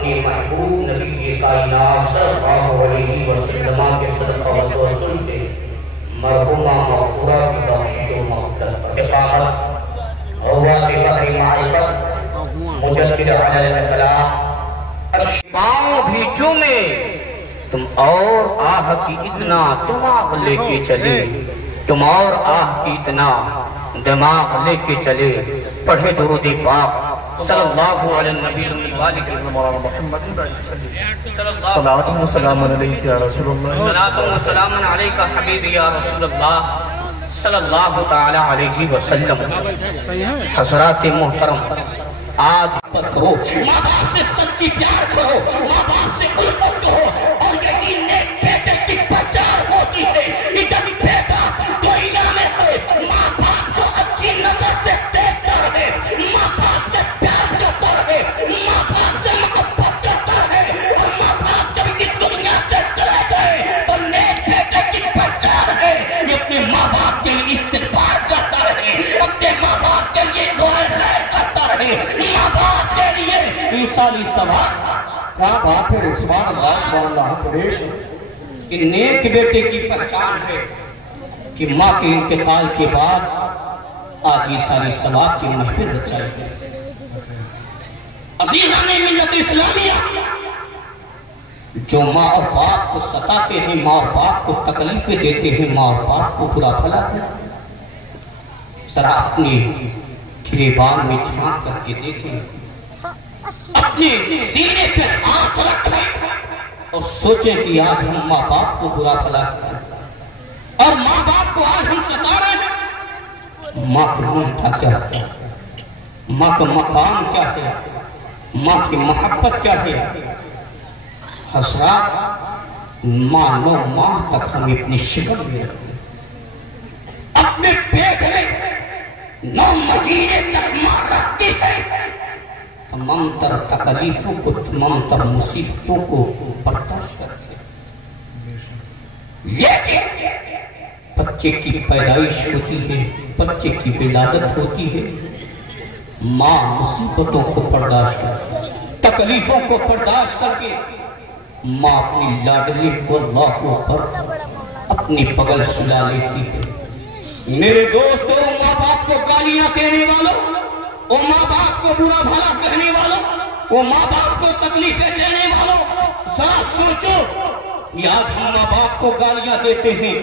اپنے محبوب نبی کائنات صلی اللہ علیہ وسلم کے صدقہ و رسول سے مرحومہ مغفورہ کی بخشش و مغفرت پر اقامت ہوا بحر معرفت مجدد علی الکلام پاؤں بھی چومے تم اور آہ کی اتنا دماغ لے کے چلے، تم اور آہ کی اتنا دماغ لے کے چلے، پڑھے درود پاک صلی اللہ علیہ نبی مولانا محمد صلاۃ و سلام علیک یا رسول اللہ، صلاۃ و سلام علیک حبیب یا رسول اللہ صلی اللہ تعالی علیہ وسلم۔ حضرات محترم، آج کرو ماں باپ سے سچی پیار کرو، ماں باپ سے الفت ہو، اور یہی نیک بیٹے کی پہچان ہوتی ہے۔ جب بیٹا دنیا میں ہے، ماں باپ کو اچھی نظر سے دیکھتا ہے، ماں باپ سے پیار کرتا ہے، ماں باپ سے محبت کرتا ہے، اور ماں باپ جب اس دنیا سے چلے گئے تو نیک بیٹے کی پہچان ہے یہ اپنے ماں باپ کے لیے استغفار کرتا رہے، اپنے ماں باپ کے لیے دعائیں خیر کرتا رہے، ماں باپ کے لیے عیسائی ثواب۔ کیا بات ہے، سبحان اللہ سبحان اللہ کبیش۔ کہ نیک بیٹے کی پہچان ہے کہ ماں کے انتقال کے بعد آج یہ ساری ثواب کی محفل رچائی گئی۔ عزیزان ملت اسلامیہ، جو ماں اور باپ کو ستاتے ہیں، ماں اور باپ کو تکلیفیں دیتے ہیں، ماں اور باپ کو برا بھلا کرتے ہیں، ذرا اپنے گریبان میں جھانک کر کے دیکھیں، اپنے سینے پہ ہاتھ رکھیں اور سوچیں کہ آج ہم ماں باپ کو برا بھلا کریں اور ماں باپ کو آج ہم ستا رہے ہیں۔ ماں کا ممتا کیا ہے، ماں کا مقام کیا ہے، ماں کی محبت کیا ہے۔ حضرات، ماں 9 ماہ تک ہمیں اپنی شکم میں رکھتے، اپنے پیٹ میں 9 مہینے تک ماں رکھتی ہے، تمام تر تکلیفوں کو، تمام تر مصیبتوں کو برداشت کرتے ہیں۔ لیکن بچے کی پیدائش ہوتی ہے، بچے کی ولادت ہوتی ہے، ماں مصیبتوں کو برداشت کرتی، تکلیفوں کو برداشت کر کے ماں اپنی لاڈلی کو اللہ کو پر اپنی بغل سلا لیتی ہے۔ میرے دوستوں، ماں باپ کو گالیاں دینے والوں، وہ ماں باپ کو برا بھلا کہنے والوں، وہ ماں باپ کو تکلیفیں دینے والوں، ذرا سوچو کہ آج ہم ماں باپ کو گالیاں دیتے ہیں،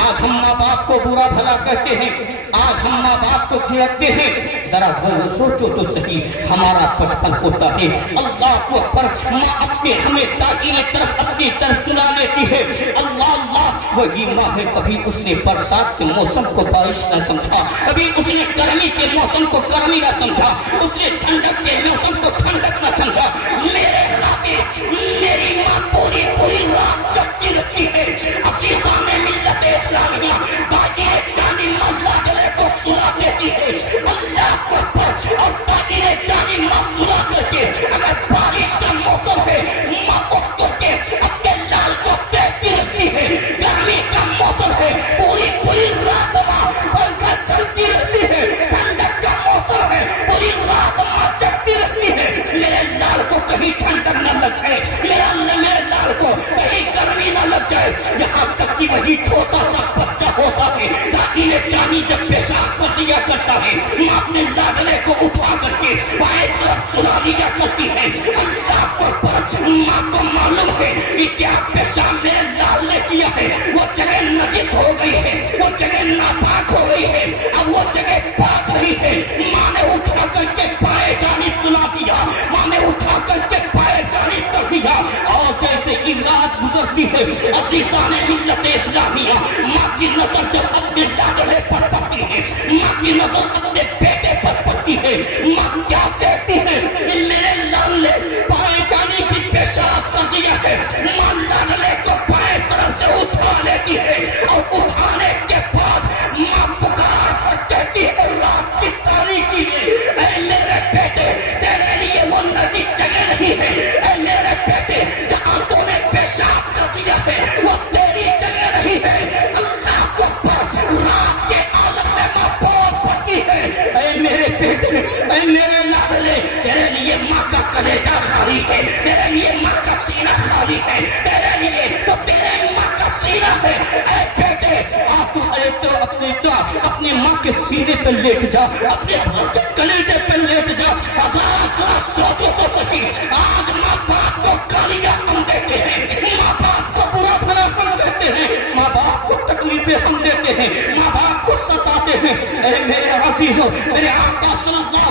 آج ہم ماں باپ کو برا بھلا کہتے ہیں، آج ہم ماں باپ کو جھڑکتے ہیں، ذرا سوچو تو صحیح ہمارا بچپن ہوتا ہے۔ اللہ کو پر ماں اپنے ہمیں داخلی طرف اپنی طرف سنا لیتی ہے، اللہ اللہ، وہی ماں ہے۔ کبھی اس نے برسات کے موسم کو بارش نہ سمجھا، کبھی اس نے گرمی کے موسم کو گرمی نہ سمجھا، اس نے ٹھنڈک کے موسم کو ٹھنڈک نہ سمجھا۔ میرے خاطر میری ماں پوری پوری رات جگتی رہتی ہے۔ عزیزان ملت اسلامیہ، باقی جانی مولا جلے کو سلا دیتی ہے، اللہ کو پر اور باقی جانی ماں سلا کر کے اگر بارش کا موسم ہے، ماں اٹھ کر کے اپنے لال کو دیکھتی رہتی ہے۔ گرمی کا موسم ہے، پوری پوری رات ماں پنکھا چلتی رہتی ہے۔ ٹھنڈک کا موسم ہے، پوری رات ماں جگتی رہتی ہے۔ میرے لال کو کہیں ٹھنڈک نہ لگ جائے، میرے لال کو کہیں گرمی نہ لگ جائے، یہاں تک کہ وہی چھوٹا سا بچہ ہوتا ہے، دادی نے جانی جب پیشاب کر دیا کرتا ہے، ماں اپنے لاڈلے کو اٹھا کر کے بائیں طرف سلا دیا کرتی ہے۔ اللہ کو ماں کو معلوم ہے کہ کیا پیشاب میرے لال نے کیا ہے، وہ جگہ نجس ہو گئی ہے، وہ جگہ ناپاک ہو گئی ہے، اب وہ جگہ پاک رہی ہے۔ ماں نے اٹھا کر کے بائیں جانب سلا دیا، ماں نے اٹھا کر کے بائیں جانب کر دیا، اور جیسے کہ رات گزرتی ہے، عزیزان ملت اسلامیہ، ماں کی نظر جب اپنے لاڈلے پر پڑتی ہے، ماں کی نظر اپنے بیٹے پر پڑتی ہے، ماں کیا کہتی ہے کہ میرے لال نے بائیں جانب کی پیشاب کر دیا ہے، ماں لاڈلے کو بائیں طرف سے اٹھا لیتی ہے، اور اٹھانے کے بعد ماں پکار کر کہتی ہے رات کی تاریکی میں، اے میرے بیٹے تیرے لیے وہ نجس جگہ نہیں ہے، اے میرے بیٹے جہاں تو نے پیشاب کر دیا ہے وہ تیری جگہ نہیں ہے۔ اللہ کو پر رات کے عالم میں ماں بہت پڑتی ہے، اے میرے بیٹے، اے میرے تیرے لیے ماں کا سینہ خالی ہے، تیرے لیے تو تیرے ماں کا سینہ ہے۔ اے بیٹے آپ تو اپنی ماں کے سینے پہ لیٹ جا، اپنے بھائی کے کلیجے پہ لیٹ جا۔ سوچو تو صحیح، آج ماں باپ کو گالیاں ہم دیتے ہیں، ماں باپ کو برا بھلا ہم کہتے ہیں، ماں باپ کو تکلیفیں ہم دیتے ہیں، ماں باپ کو ستاتے ہیں۔ اے میرے عزیزوں، میرے آقا صلی اللہ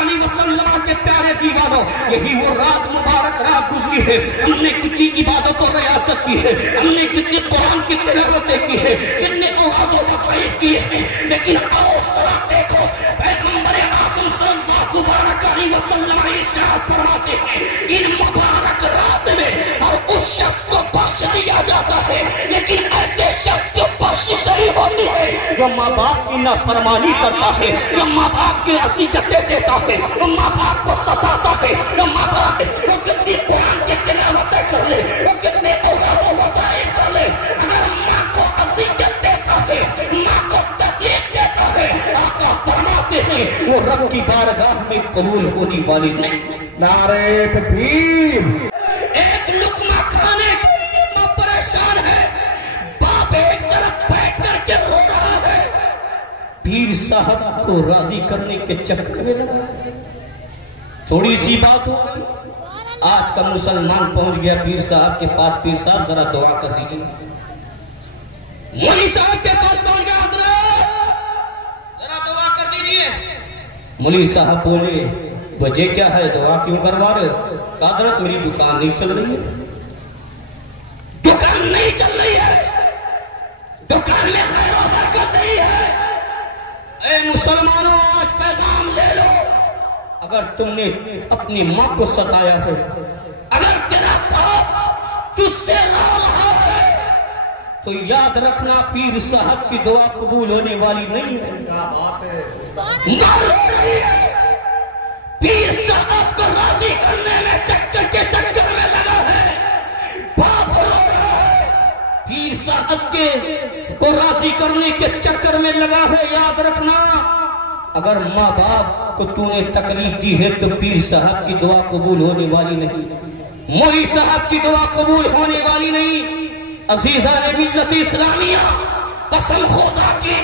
علیہ وسلم کے پیارے دیوانوں، یہی وہ رات مبارک رات گزری ہے، ہم نے کتنی عبادت و ریاست کی ہے، ہم نے کتنی قرآن کی تلاوتیں کی ہے، کتنے اوقات و وفائل کیے ہیں، لیکن آؤ ذرا دیکھو پیغمبر اعظم صلی اللہ علیہ وسلم ارشاد فرماتے ہیں ان مبارک رات میں اور اس شخص کو بخش دیا جاتا ہے، لیکن ایسے شخص کو بخشش نہیں ہوتی ہے جو ماں باپ کی نافرمانی کرتا ہے، جو ماں باپ کی عصیتیں دیتا ہے، جو ماں باپ کو ستاتا ہے، جو ماں باپ وہ کتنی قرآن کی تلاوتیں کر لے، وہ کتنے اوقات و وسائل کر لے، اگر ماں کو عصیت دیتا ہے، ماں کو تکلیف دیتا ہے، آقا فرماتے ہیں وہ رب کی بارگاہ میں قبول ہونے والی نہیں۔ نعرہ تکبیر۔ ایک لقمہ کھانے کے لیے ماں پریشان ہے، باپ ایک طرف بیٹھ کر کے رو رہا ہے، پیر صاحب کو راضی کرنے کے چکر میں لگا ہے۔ تھوڑی سی بات ہو گئی، آج کا مسلمان پہنچ گیا پیر صاحب کے پاس، پیر صاحب ذرا دعا کر دیجیے۔ مولوی صاحب کے پاس پہنچ گیا، حضرت ذرا دعا کر دیجیے۔ مولوی صاحب بولے وجہ کیا ہے، دعا کیوں کروا رہے ہو؟ کہا حضرت میری دکان نہیں چل رہی ہے، دکان نہیں چل رہی ہے، دکان میں خیر و برکت نہیں ہے۔ اے مسلمانوں آج پیغام لے لو، اگر تم نے اپنی ماں کو ستایا ہے، اگر تیرا باپ تجھ سے رو رہا ہے تو یاد رکھنا پیر صاحب کی دعا قبول ہونے والی نہیں ہے۔ کیا بات ہے۔ ماں رو رہی ہے، پیر صاحب کو راضی کرنے میں چکر کے چکر میں لگا ہے، باپ رو رہا ہے، پیر صاحب کو راضی کرنے کے چکر میں لگا ہے۔ یاد رکھنا اگر ماں باپ کو تو نے تکلیف دی ہے تو پیر صاحب کی دعا قبول ہونے والی نہیں، مولوی صاحب کی دعا قبول ہونے والی نہیں۔ عزیزان ملت اسلامیہ، قسم خدا کی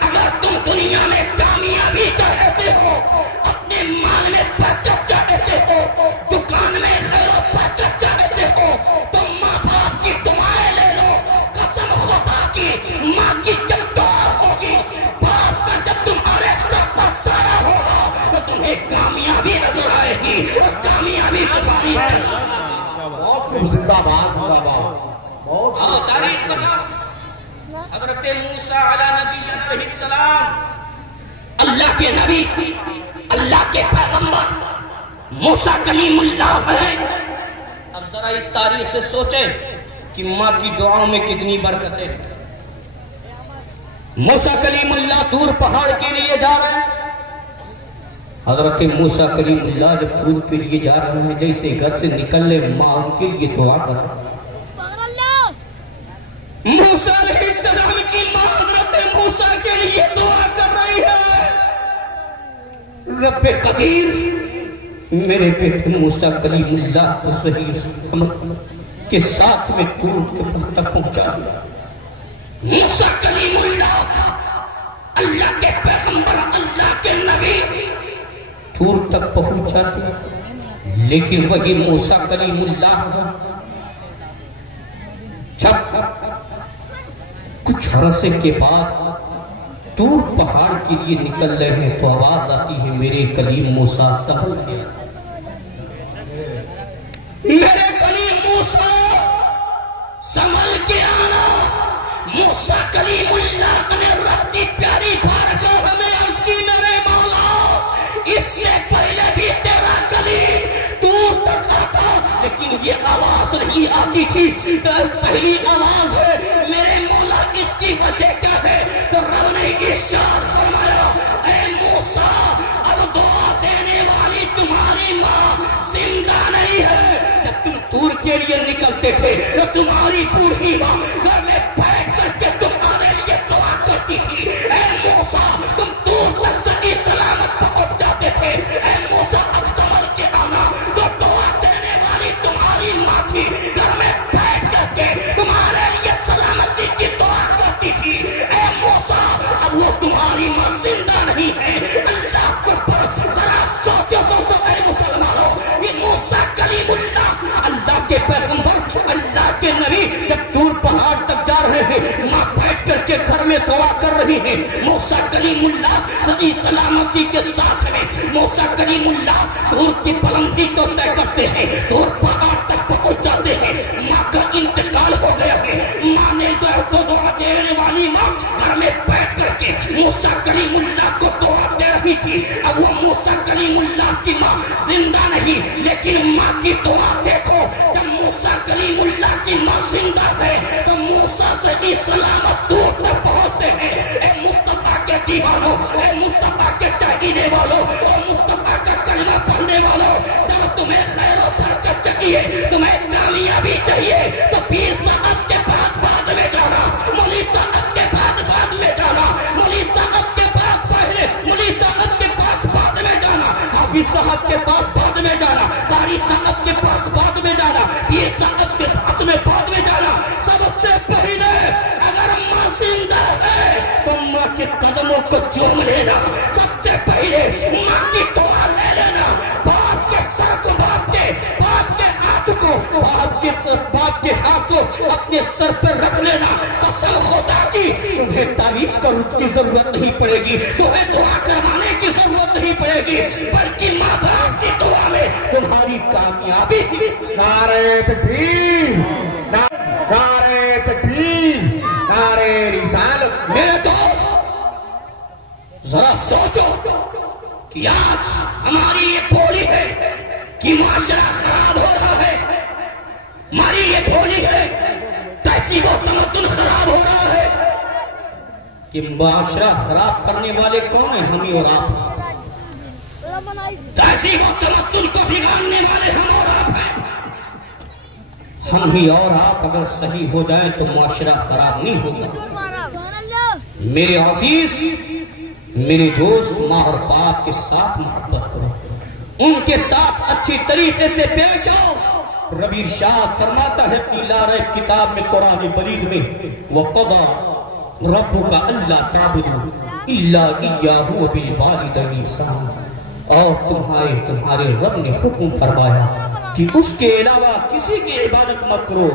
اگر تم دنیا میں کامیابی چاہتے ہو، اپنے مال میں برکت چاہتے ہو، دکان میں خیر و برکت چاہتے ہو، تو ماں باپ کی دعائیں لے لو۔ قسم خدا کی ماں کی جب دعا ہوگی، باپ کا جب تمہارے سر پر سایہ ہوگا تو تمہیں کامیابی نظر آئے گی، اور کامیابی تمہاری بہت خوب، زندہ باد زندہ باد۔ بہت آؤ تاریخ بتاؤ۔ حضرت موسیٰ علیہ نبی علیہ السلام، اللہ کے نبی، اللہ کے پیغمبر موسیٰ کلیم اللہ ہے۔ اب ذرا اس تاریخ سے سوچیں کہ ماں کی دعاؤں میں کتنی برکتیں۔ موسیٰ کلیم اللہ دور پہاڑ کے لیے جا رہے ہیں، حضرت موسیٰ کلیم اللہ جب دور کے لیے جا رہے ہیں، جیسے گھر سے نکلنے ماں ان کے لیے دعا کر رہے ہیں۔ موسیٰ علیہ السلام کی ماں حضرت موسیٰ کے لیے دعا کر رہی ہے، رب قدیر میرے بیٹے موسیٰ کلیم اللہ کو صحیح سلامت کے ساتھ میں دور کے پاس تک پہنچا دیا۔ موسیٰ کلیم اللہ، اللہ کے پیغمبر، اللہ کے نبی دور تک پہنچا دیا، لیکن وہی موسیٰ کلیم اللہ جب کچھ عرصے کے بعد دور پہاڑ کے لیے نکل رہے ہیں تو آواز آتی ہے میرے کلیم موسیٰ سنبھل کے، میرے کلیم موسیٰ سنبھل کے آنا۔ موسیٰ کلیم اللہ نے رب کی پیاری بارگاہ میں عرض کی میرے مولا، اس سے پہلے بھی تیرا کلیم دور تک آتا لیکن یہ آواز نہیں آتی تھی، پہلی آواز ہے میرے مولا، اس کی وجہ کیا ہے؟ تو رب نے ارشاد فرمایا اے موسیٰ اب دعا دینے والی تمہاری ماں زندہ نہیں ہے۔ جب تم دور کے لیے نکلتے تھے تو تمہاری بوڑھی ماں گھر میں بیٹھ کر کے تمہارے لیے دعا کرتی تھی۔ اے موسیٰ تم دور تک صحیح سلامت پہنچ جاتے تھے، اے موسیٰ اب سنبھل کے آنا، تو دعا دینے والی صحیح سلامتی کے ساتھ میں موسیٰ کلیم اللہ دور کی بلندی کو طے کرتے ہیں، دور پہاڑ تک پہنچ جاتے ہیں۔ ماں کا انتقال ہو گیا ہے، ماں نے جو ہے تو دعا دینے والی ماں گھر میں بیٹھ کر کے موسیٰ کلیم اللہ کو دعا دے رہی تھی۔ اب وہ موسیٰ کلیم اللہ کی ماں زندہ نہیں، لیکن ماں کی دعا دیکھو، جب موسیٰ کلیم اللہ کی ماں زندہ ہے تو موسیٰ صحیح سلامت دور تک پہنچتے ہیں۔ اے مصطفیٰ کے دیوانوں، اے مصطفیٰ کے چاہیے والوں، اے مصطفیٰ کا کلمہ پڑھنے والوں، جب تمہیں خیر و برکت چاہیے، تمہیں کامیابی چاہیے تو پیر صاحب کے بعد میں جانا، مولوی صاحب کے بعد میں جانا، مولوی صاحب کے بعد پہلے، مولوی صاحب کے پاس بعد میں جانا، حافظ صاحب کے پاس بعد میں جانا، قاری صاحب کے پاس بعد میں جانا، پیر صاحب کے پاس میں بعد میں جانا۔ سب سے پہلے اگر ماں زندہ ہے تو ماں کے قدموں کو چوم لینا، سب سے پہلے ماں کی دعا لے لینا، باپ کے سر کو باپ کے ہاتھ کو باپ کے ہاتھ کو اپنے سر پر رکھ لینا۔ قسم خدا کی تمہیں تعویذ کا رخ کی ضرورت نہیں پڑے گی، تمہیں دعا کروانے کی ضرورت نہیں پڑے گی، بلکہ ماں باپ کی دعا میں تمہاری کامیابی۔ نعرہ تکبیر، نعرہ تکبیر، نعرہ رسالت۔ میرے دوست ذرا سوچو کہ آج ہماری یہ بولی ہے کہ معاشرہ خراب ہو رہا ہے، ہماری یہ بولی ہے تہذیب و تمدن خراب ہو رہا ہے، کہ معاشرہ خراب کرنے والے کون ہیں؟ ہم ہی اور آپ۔ تہذیب و تمدن کو بگاڑنے والے ہم اور آپ ہیں۔ ہم ہی اور آپ اگر صحیح ہو جائیں تو معاشرہ خراب نہیں ہوگا۔ میرے عزیز، میرے دوست، ماں اور باپ کے ساتھ محبت کرو، ان کے ساتھ اچھی طریقے سے پیش ہو۔ ربی ارشاد فرماتا ہے اپنی لاریب کتاب میں، قرآن مجید میں، وَقَضَىٰ رَبُّكَ أَلَّا تَعْبُدُوا إِلَّا إِيَّاهُ وَبِالْوَالِدَيْنِ إِحْسَانًا، اور تمہارے رب نے حکم فرمایا کہ اس کے علاوہ کسی کی عبادت مت کرو،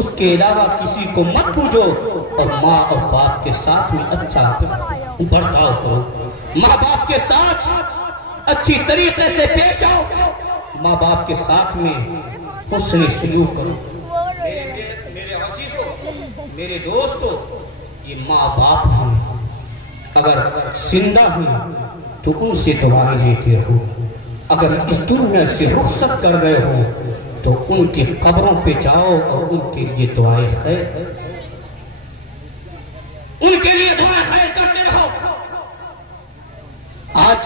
اس کے علاوہ کسی کو مت پوجو، اور ماں اور باپ کے ساتھ میں اچھا برتاؤ کرو، ماں باپ کے ساتھ اچھی طریقے سے پیش آؤ، ماں باپ کے ساتھ میں حسن سلوک کرو۔ میرے عزیزوں، میرے دوستوں، یہ ماں باپ ہیں، اگر زندہ ہیں تو ان سے دعائیں لیتے رہو، اگر اس دنیا سے رخصت کر گئے ہو تو ان کی قبروں پہ جاؤ اور ان کے لیے دعائیں خیر، ان کے لیے دعائیں خیر کرتے رہو۔ آج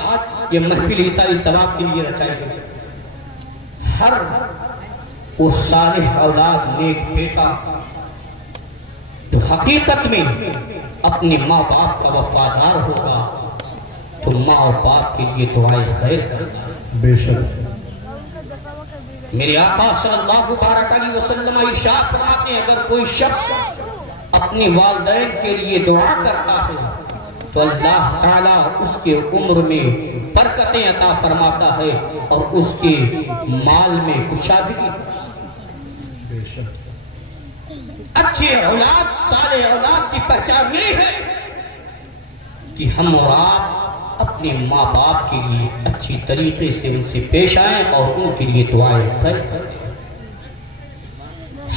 یہ محفل عیسائی ثواب کے لیے رچائی گئی، ہر وہ صالح اولاد، نیک بیٹا تو حقیقت میں اپنے ماں باپ کا وفادار ہوگا تو ماں اور باپ کے لیے دعائیں خیر کرتا۔ بے شک میرے آقا صلی اللہ بارک علیہ وسلم ارشاد فرماتے ہیں اگر کوئی شخص اپنے والدین کے لیے دعا کرتا ہے تو اللہ تعالیٰ اس کے عمر میں برکتیں عطا فرماتا ہے اور اس کے مال میں کشادگی۔ بے شک اچھے اولاد، صالح اولاد کی پہچان یہ ہے کہ ہم اور آپ اپنے ماں باپ کے لیے اچھی طریقے سے ان سے پیش آئیں اور ان کے لیے دعائیں خیر کریں۔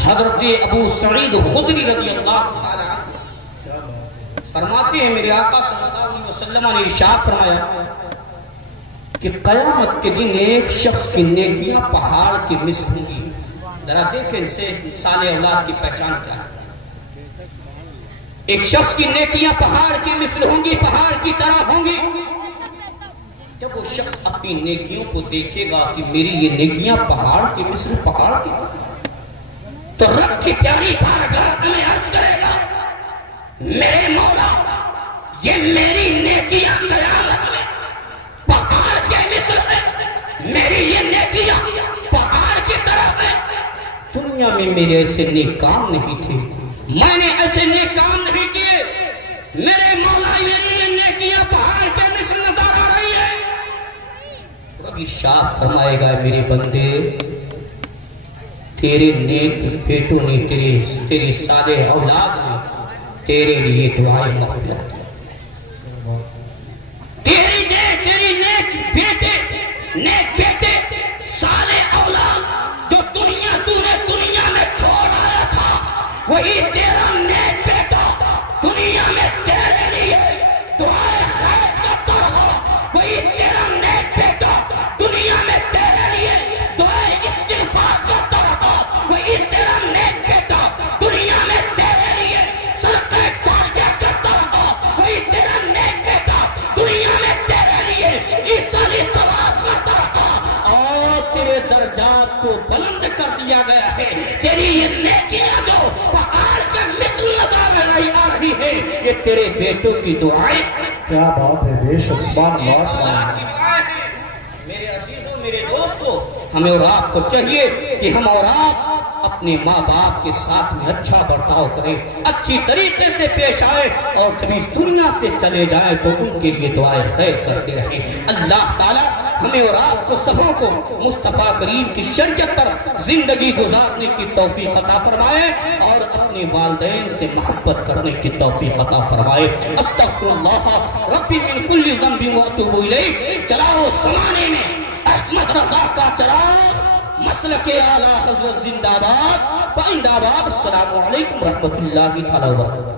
حضرت ابو سعید خدری رضی اللہ تعالیٰ عنہ فرماتے ہیں میرے آقا صلی اللہ علیہ وسلم نے ارشاد فرمایا کہ قیامت کے دن ایک شخص کی نیکیاں پہاڑ کی مثل ہوں گی۔ ذرا دیکھیں ان سے صالح اولاد کی پہچان کیا ہے۔ ایک شخص کی نیکیاں پہاڑ کی مثل ہوں گی، پہاڑ کی طرح ہوں گی۔ جب وہ شخص اپنی نیکیوں کو دیکھے گا کہ میری یہ نیکیاں پہاڑ کی مثل، پہاڑ کی طرح، تو رب کی پیاری بارگاہ ہمیں عرض کرے گا میرے مولا یہ میری نیکیاں قیامت میں پہاڑ کے مثل ہے، میری یہ نیکیاں پہاڑ کی طرح ہے۔ دنیا میں میرے ایسے نیک کام نہیں تھے، میں نے ایسے نیک کام نہیں کیے، میرے مولا میری یہ نیکیاں پہاڑ کے مثل نظر آ رہی ہے۔ رب ارشاد فرمائے گا میرے بندے تیرے نیک بیٹوں نے، تیری صالح اولاد نے تیرے لیے دعائیں مغفرت کی، نیک بیٹے صالح اولاد جو دنیا میں چھوڑ آیا تھا، وہی تیرا نیک بیٹا دنیا میں تیرے لیے دعائے خیر کرتا رہا، وہی تیرا نیک بیٹا دنیا میں تیرے لیے دعائے استغفار کرتا رہا، وہی تیرا نیک بیٹا دنیا میں تیرے لیے صدقہ جاریہ کرتا رہا، وہی تیرا نیک بیٹا دنیا میں تیرے لیے ایصالی ثواب کرتا رہا، اور تیرے درجات کو بلند کر دیا گیا ہے۔ تیری یہ نیکیاں جو پہاڑ کے مثل نظر آ رہی ہے، یہ تیرے بیٹوں کی دعائیں، کیا بات ہے، بے شک، سبحان اللہ، سبحان اللہ کی اللہ۔ دعائیں ہیں۔ میرے عزیزوں، میرے دوستوں، ہمیں اور آپ کو چاہیے کہ ہم اور آپ اپنے ماں باپ کے ساتھ میں اچھا برتاؤ کریں، اچھی طریقے سے پیش آئے، اور کبھی اس دنیا سے چلے جائیں تو ان کے لیے دعائیں خیر کرتے رہیں۔ اللہ تعالیٰ ہمیں اور آپ کو سبوں کو مصطفیٰ کریم کی شریعت پر زندگی گزارنے کی توفیق عطا فرمائے، اور اپنے والدین سے محبت کرنے کی توفیق عطا فرمائے۔ استغفر اللہ ربی من کل ذنب واتوب الیہ۔ چلاؤ زمانے میں احمد رضا کا چراغ، مسلک اعلیٰ حضرت زندہ باد، پائندہ باد۔ السلام علیکم ورحمۃ اللہ تعالی وبرکاتہ۔